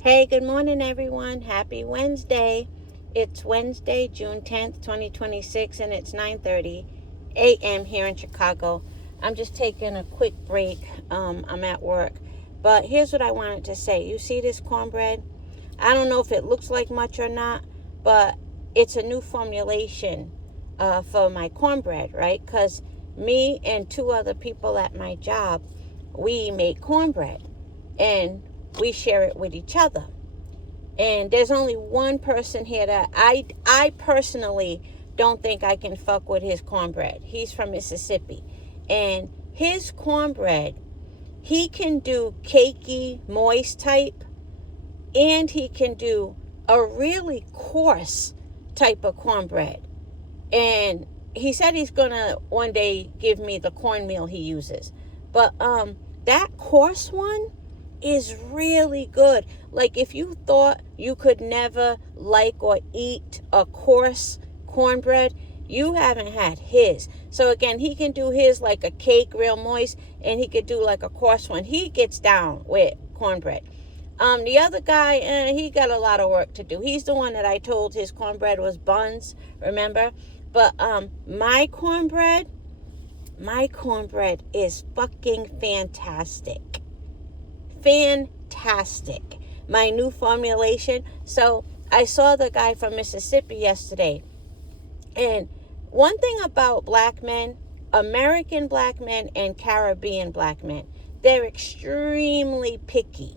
Hey, good morning, everyone. Happy Wednesday. It's Wednesday, June 10th, 2026, and it's 9:30 a.m. here in Chicago. I'm just taking a quick break. I'm at work. But here's what I wanted to say. You see this cornbread? I don't know if it looks like much or not, but it's a new formulation for my cornbread, right? Because me and two other people at my job, we make cornbread. And we share it with each other. And there's only one person here that I personally don't think I can fuck with his cornbread. He's from Mississippi. And his cornbread, he can do cakey, moist type, and he can do a really coarse type of cornbread. And he said he's gonna one day give me the cornmeal he uses. But that coarse one is really good. Like, if you thought you could never like or eat a coarse cornbread, you haven't had his. So again, he can do his like a cake, real moist, and he could do like a coarse one. He gets down with cornbread. The other guy, he got a lot of work to do. He's the one that I told his cornbread was buns, remember? But my cornbread is fucking fantastic. Fantastic. My new formulation. So I saw the guy from Mississippi yesterday. And one thing about black men, American black men and Caribbean black men, they're extremely picky.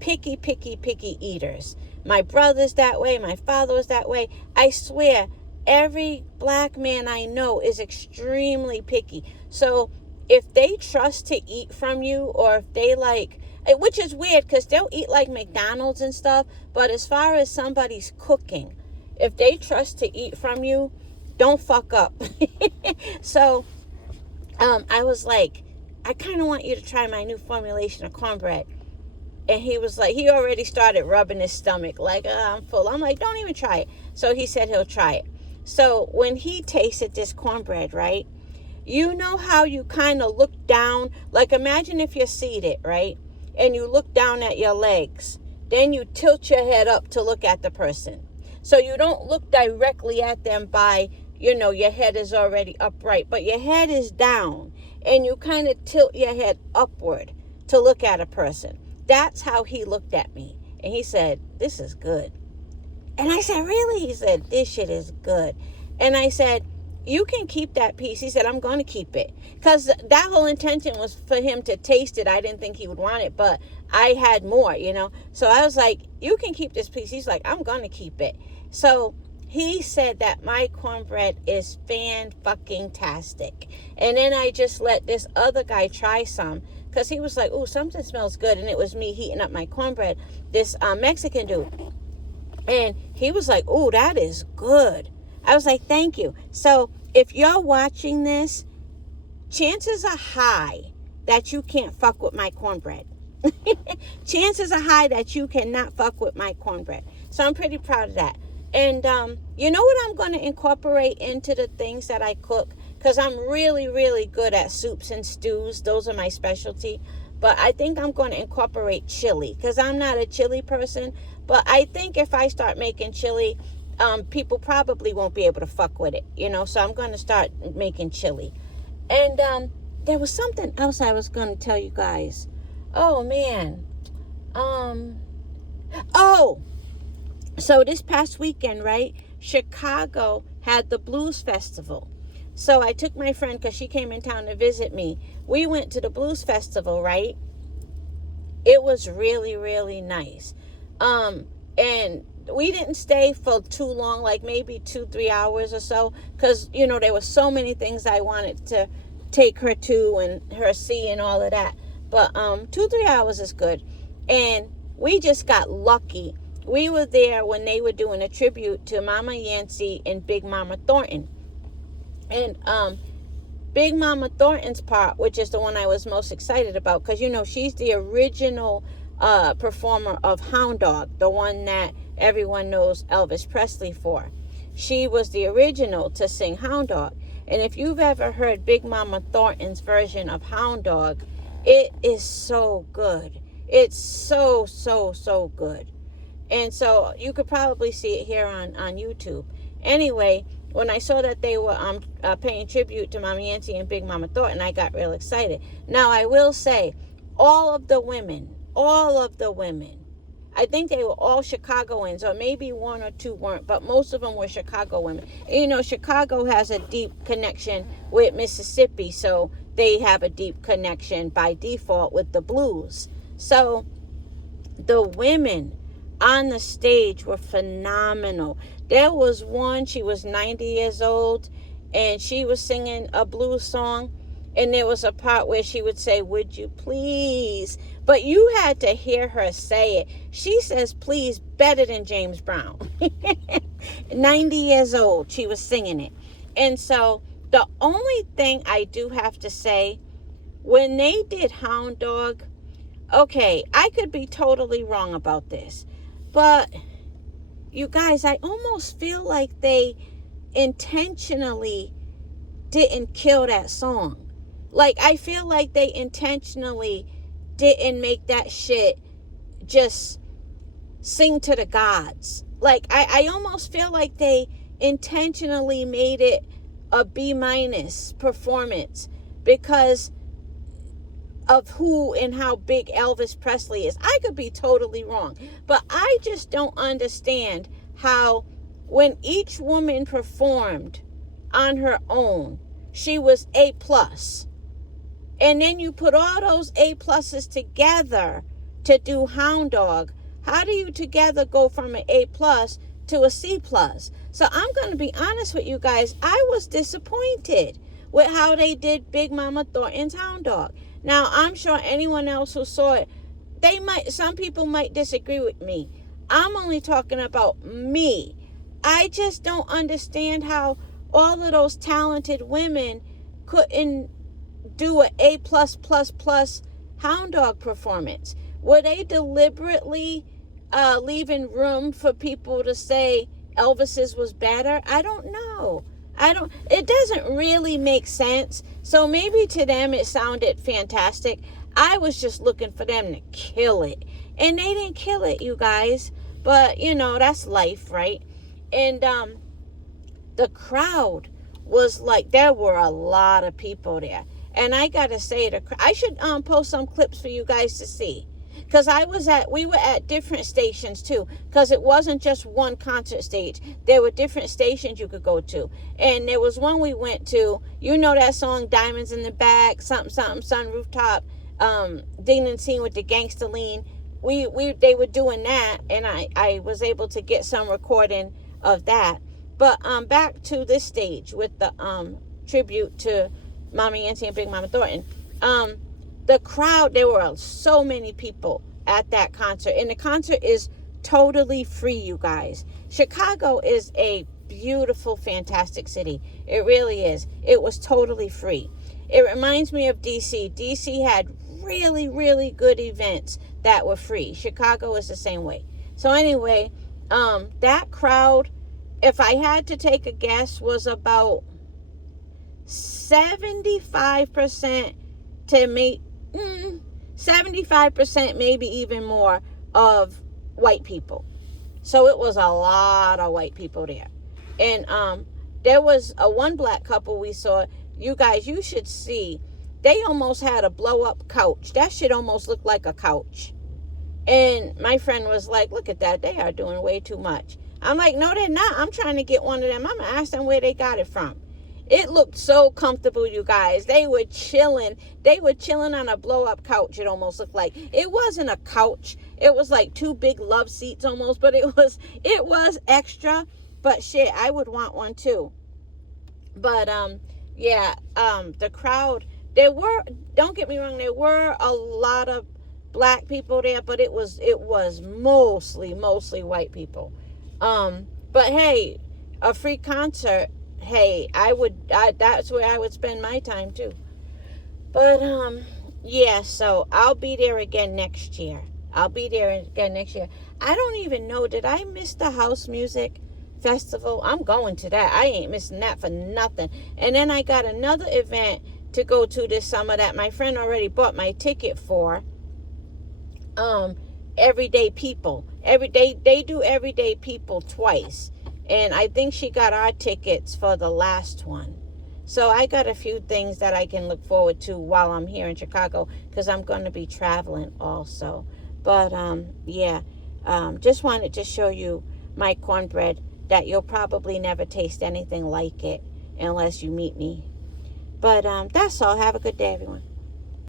Picky eaters. My brother's that way. My father was that way. I swear, every black man I know is extremely picky. So if they trust to eat from you, or if they like, which is weird because they'll eat like McDonald's and stuff, but as far as somebody's cooking, if they trust to eat from you, don't fuck up. So I was like, I kind of want you to try my new formulation of cornbread. And he was like, he already started rubbing his stomach like, I'm full. I'm like, don't even try it. So he said he'll try it. So when he tasted this cornbread, right, you know how you kind of look down, like imagine if you're seated, right, and you look down at your legs, then you tilt your head up to look at the person. So you don't look directly at them by, your head is already upright, but your head is down, and you kind of tilt your head upward to look at a person. That's how he looked at me. And he said, this is good. And I said, really? He said, this shit is good. And I said, you can keep that piece. He said, I'm going to keep it. Because that whole intention was for him to taste it. I didn't think he would want it, but I had more, So I was like, you can keep this piece. He's like, I'm going to keep it. So he said that my cornbread is fan-fucking-tastic. And then I just let this other guy try some. Because he was like, oh, something smells good. And it was me heating up my cornbread. This Mexican dude. And he was like, oh, that is good. I was like, thank you. So if you're watching this, chances are high that you can't fuck with my cornbread. Chances are high that you cannot fuck with my cornbread. So I'm pretty proud of that. And you know what I'm going to incorporate into the things that I cook? Because I'm really, really good at soups and stews. Those are my specialty. But I think I'm going to incorporate chili. Because I'm not a chili person. But I think if I start making chili, people probably won't be able to fuck with it. So I'm going to start making chili. And there was something else I was going to tell you guys. Oh, man. So this past weekend, right, Chicago had the Blues Festival. So I took my friend because she came in town to visit me. We went to the Blues Festival, right? It was really, really nice. And we didn't stay for too long, like maybe 2-3 hours or so, because, there were so many things I wanted to take her to and her see and all of that. But 2-3 hours is good. And we just got lucky. We were there when they were doing a tribute to Mama Yancey and Big Mama Thornton. And Big Mama Thornton's part, which is the one I was most excited about, because, she's the original performer of Hound Dog, the one that everyone knows Elvis Presley for. She was the original to sing Hound Dog. And if you've ever heard Big Mama Thornton's version of Hound Dog, it is so good. It's so, so, so good. And so you could probably see it here on YouTube. Anyway, when I saw that they were paying tribute to Mommy Auntie and Big Mama Thornton, I got real excited. Now, I will say, all of the women, I think they were all Chicagoans, or maybe one or two weren't, but most of them were Chicago women. And, you know, Chicago has a deep connection with Mississippi, so they have a deep connection by default with the blues. So the women on the stage were phenomenal. There was one, she was 90 years old, and she was singing a blues song, and there was a part where she would say, "Would you please?" But you had to hear her say it. She says please better than James Brown. 90 years old, she was singing it. And so the only thing I do have to say, when they did Hound Dog, okay, I could be totally wrong about this, but you guys, I almost feel like they intentionally didn't kill that song. Like, I feel like they intentionally didn't make that shit just sing to the gods. Like, I almost feel like they intentionally made it a B- performance because of who and how big Elvis Presley is. I could be totally wrong, but I just don't understand how when each woman performed on her own, she was A+. And then you put all those A+ together to do Hound Dog. How do you together go from an A+ to a C+? So I'm going to be honest with you guys. I was disappointed with how they did Big Mama Thornton's Hound Dog. Now, I'm sure anyone else who saw it, some people might disagree with me. I'm only talking about me. I just don't understand how all of those talented women couldn't do an A++ Hound Dog performance. Were they deliberately leaving room for people to say Elvis's was better? I don't know. It doesn't really make sense. So maybe to them it sounded fantastic. I was just looking for them to kill it. And they didn't kill it, you guys. But, you know, that's life, right? And the crowd was like, there were a lot of people there. And I got to say, I should post some clips for you guys to see. Because we were at different stations too. Because it wasn't just one concert stage. There were different stations you could go to. And there was one we went to. You know that song, Diamonds in the Bag, something, something, Sun Rooftop, Dean and Scene with the Gangsta Lean. They were doing that. And I was able to get some recording of that. But back to this stage with the tribute to Mommy Auntie and Big Mama Thornton. The crowd, there were so many people at that concert. And the concert is totally free, you guys. Chicago is a beautiful, fantastic city. It really is. It was totally free. It reminds me of DC. DC had really, really good events that were free. Chicago is the same way. So anyway, that crowd, if I had to take a guess, was about 75% to make 75%, maybe even more, of white people. So it was a lot of white people there. And there was one black couple we saw. You guys, you should see. They almost had a blow-up couch. That shit almost looked like a couch. And my friend was like, look at that. They are doing way too much. I'm like, no, they're not. I'm trying to get one of them. I'm going to ask them where they got it from. It looked so comfortable, you guys. They were chilling. They were chilling on a blow-up couch, it almost looked like. It wasn't a couch. It was like two big love seats almost, but it was extra. But shit, I would want one too. But the crowd, don't get me wrong, there were a lot of black people there, but it was mostly white people. But hey, a free concert, hey, that's where I would spend my time too. But so I'll be there again next year. I don't even know, did I miss the house music festival? I'm going to that. I ain't missing that for nothing. And then I got another event to go to this summer that my friend already bought my ticket for. Everyday People. They do Everyday People twice. And I think she got our tickets for the last one. So I got a few things that I can look forward to while I'm here in Chicago, because I'm going to be traveling also. But yeah, just wanted to show you my cornbread that you'll probably never taste anything like it unless you meet me. But that's all. Have a good day, everyone.